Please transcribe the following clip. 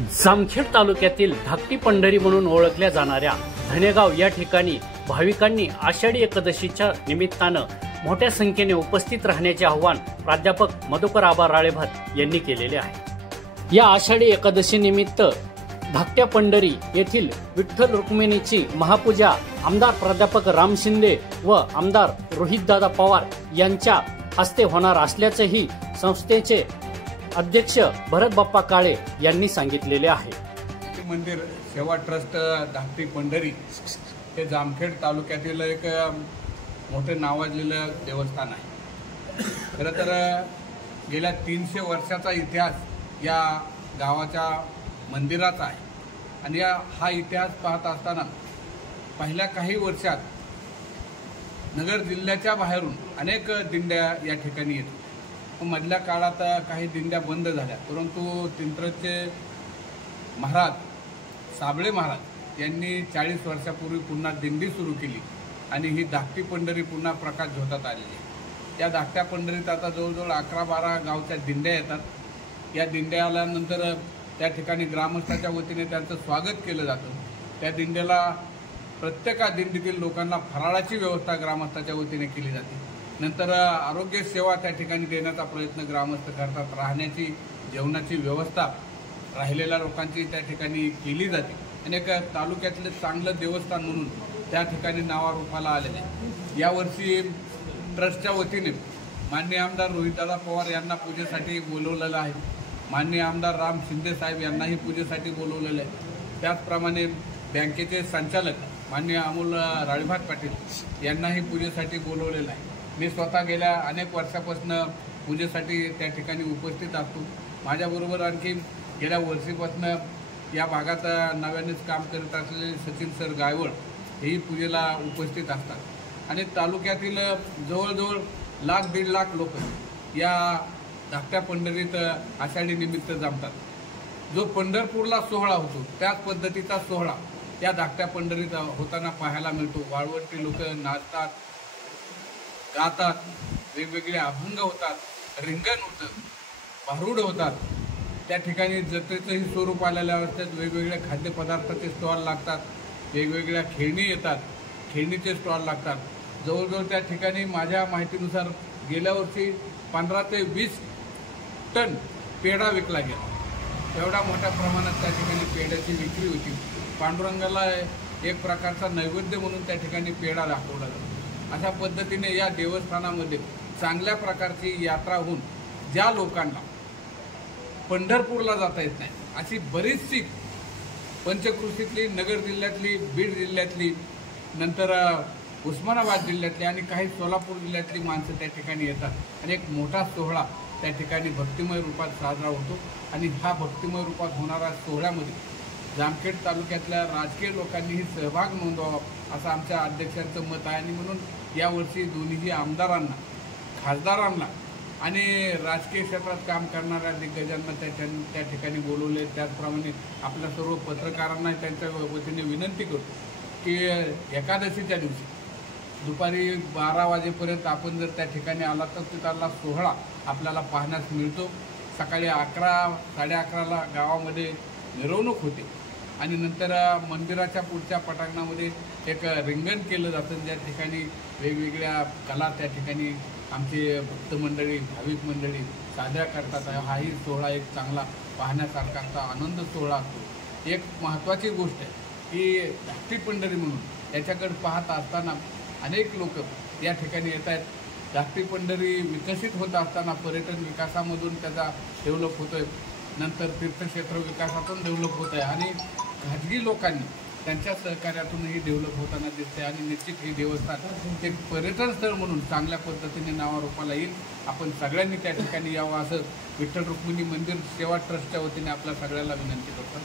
जामखेड तालुक्यातील धाकटी पंढरी म्हणून ओळखल्या जाणाऱ्या धनेगाव या ठिकाणी भाविकांनी आषाढी एकादशीच्या निमित्तानं मोठ्या संख्येने उपस्थित राहण्याचे आवाहन प्राध्यापक मधुकर आबा राळेभात यांनी केलेले आहे। या आषाढी एकादशी निमित्त धाकट्या पंढरी येथील विठ्ठल रुक्मिणीची महापूजा आमदार प्राध्यापक राम शिंदे व आमदार रोहितदादा पवार यांच्या हस्ते होणार असल्याचेही संस्थेचे अध्यक्ष भरत बाप्पा काळे यांनी सांगितलेले आहे। मंदिर सेवा ट्रस्ट धाकटी पंढरी हे जामखेड तालुक्यातील एक मोठे नावाजलेलं देवस्थान आहे। खरं तर गेल्या 300 वर्षाचा इतिहास या गावाच्या मंदिराचा आहे आणि हा इतिहास पाहत असताना पहिल्या काही वर्षात नगर जिल्ह्याच्या बाहेरून अनेक दिंड्या या ठिकाणी येतात। मधल्या काळात काही दिंड्या बंद झाल्या, परंतु तिंत्रचे महाराज साबळे महाराज यांनी 40 वर्षापूर्वी पुन्हा दिंडी सुरू केली आणि ही धाकटी पंढरी पुन्हा प्रकाश झोतात आलेली आहे। या धाकट्या पंढरीत आता जवळजवळ 11-12 गावच्या दिंड्या येतात। या दिंड्या आल्यानंतर त्या ठिकाणी ग्रामस्थाच्या वतीने त्यांचं स्वागत केलं जातं। त्या दिंड्याला प्रत्येक दिंडीतील लोकांना फराळाची व्यवस्था ग्रामस्थाच्या वतीने केली जाते। नंतर आरोग्य सेवा त्या ठिकाणी देण्याचा प्रयत्न ग्रामस्थ करतात। राहण्याची जेवणाची व्यवस्था राहिलेल्या लोकांची त्या ठिकाणी केली जाते आणि एक तालुक्यातले चांगलं देवस्थान म्हणून त्या ठिकाणी नावारूपाला आलेले आहे। यावर्षी ट्रस्टच्या वतीने माननीय आमदार रोहितदादा पवार यांना पूजेसाठी बोलवलेलं आहे। माननीय आमदार राम शिंदे साहेब यांनाही पूजेसाठी बोलवलेलं आहे। त्याचप्रमाणे बँकेचे संचालक माननीय अमोल राळेभात पाटील यांनाही पूजेसाठी बोलवलेलं आहे। मी स्वतः गेल्या अनेक वर्षापासून पूजेसाठी त्या ठिकाणी उपस्थित असतो। माझ्याबरोबर आणखी गेल्या वर्षीपासून या भागात नव्यानेच काम करत असलेले सचिन सर गायवळ हेही पूजेला उपस्थित असतात आणि तालुक्यातील जवळजवळ 1-1.5 लाख लोक या धाकट्या पंढरीत आषाढी निमित्त जमतात। जो पंढरपूरला सोहळा होतो त्याच पद्धतीचा सोहळा या धाकट्या पंढरीत होताना पाहायला मिळतो। वाळवंटी लोक नाचतात, गातात, वेगवेगळे अभंग होतात, रिंगण होतं, भारूड होतात। त्या ठिकाणी जत्रेचंही स्वरूप आलेलं असतात। वेगवेगळ्या खाद्यपदार्थाचे स्टॉल लागतात, वेगवेगळ्या खेळणी येतात, खेळणीचे स्टॉल लागतात। जवळजवळ त्या ठिकाणी माझ्या माहितीनुसार गेल्या वर्षी 15 ते 20 टन पेढा विकला गेला। एवढ्या मोठ्या प्रमाणात त्या ठिकाणी पेढ्याची विक्री होती। पांडुरंगाला एक प्रकारचा नैवेद्य म्हणून त्या ठिकाणी पेढा दाखवला जातो। अशा पद्धतीने या देवस्थानामध्ये चांगल्या प्रकारची यात्रा होऊन ज्या लोकांना पंढरपूरला जाता येत नाही अशी बरीचशी पंचक्रोशीतली, नगर जिल्ह्यातली, बीड जिल्ह्यातली, नंतर उस्मानाबाद जिल्ह्यातली आणि काही सोलापूर जिल्ह्यातली माणसं त्या ठिकाणी येतात आणि एक मोठा सोहळा त्या ठिकाणी भक्तिमय रूपात साजरा होतो आणि हा भक्तिमय रूपात होणारा सोहळ्यामध्ये जामखेड तालुक्यातल्या राजकीय लोकांनीही सहभाग नोंदवावा असं आमच्या अध्यक्षांचं मत आहे आणि म्हणून यावर्षी दोन्ही आमदारांना, खासदारांना आणि राजकीय क्षेत्रात काम करणाऱ्या दिग्गजांना त्या ठिकाणी बोलवले। त्याचप्रमाणे आपल्या सर्व पत्रकारांना त्यांच्या वतीने विनंती करतो की एकादशीच्या दिवशी दुपारी 12 वाजेपर्यंत आपण जर त्या ठिकाणी आला तर तिथला सोहळा आपल्याला पाहण्यास मिळतो। सकाळी 11-11:30ला गावामध्ये मिरवणूक होते आणि नंतर मंदिराच्या पुढच्या पटांगणामध्ये एक रिंगण केलं जातं, ज्या ठिकाणी वेगवेगळ्या कला त्या ठिकाणी आमची भक्त मंडळी, भाविक मंडळी साजरा करतात। हाही सोहळा एक चांगला पाहण्यासारखा असा आनंद सोहळा असतो। एक महत्त्वाची गोष्ट आहे की धाकटी पंढरी म्हणून याच्याकडे पाहत असताना अनेक लोक या ठिकाणी येत आहेत। धाकटी पंढरी विकसित होत असताना पर्यटन विकासामधून त्याचा डेव्हलप होतो आहे, नंतर तीर्थक्षेत्र विकासातून डेव्हलप होत आहे आणि खाजगी लोकांनी त्यांच्या सहकार्यातूनही डेव्हलप होताना दिसते आणि निश्चित हे देवस्थान एक पर्यटन स्थळ म्हणून चांगल्या पद्धतीने नावारूपाला येईल। आपण सगळ्यांनी त्या ठिकाणी यावं असं विठ्ठल रुक्मिणी मंदिर सेवा ट्रस्टच्या वतीने आपल्या सगळ्याला विनंती करतो।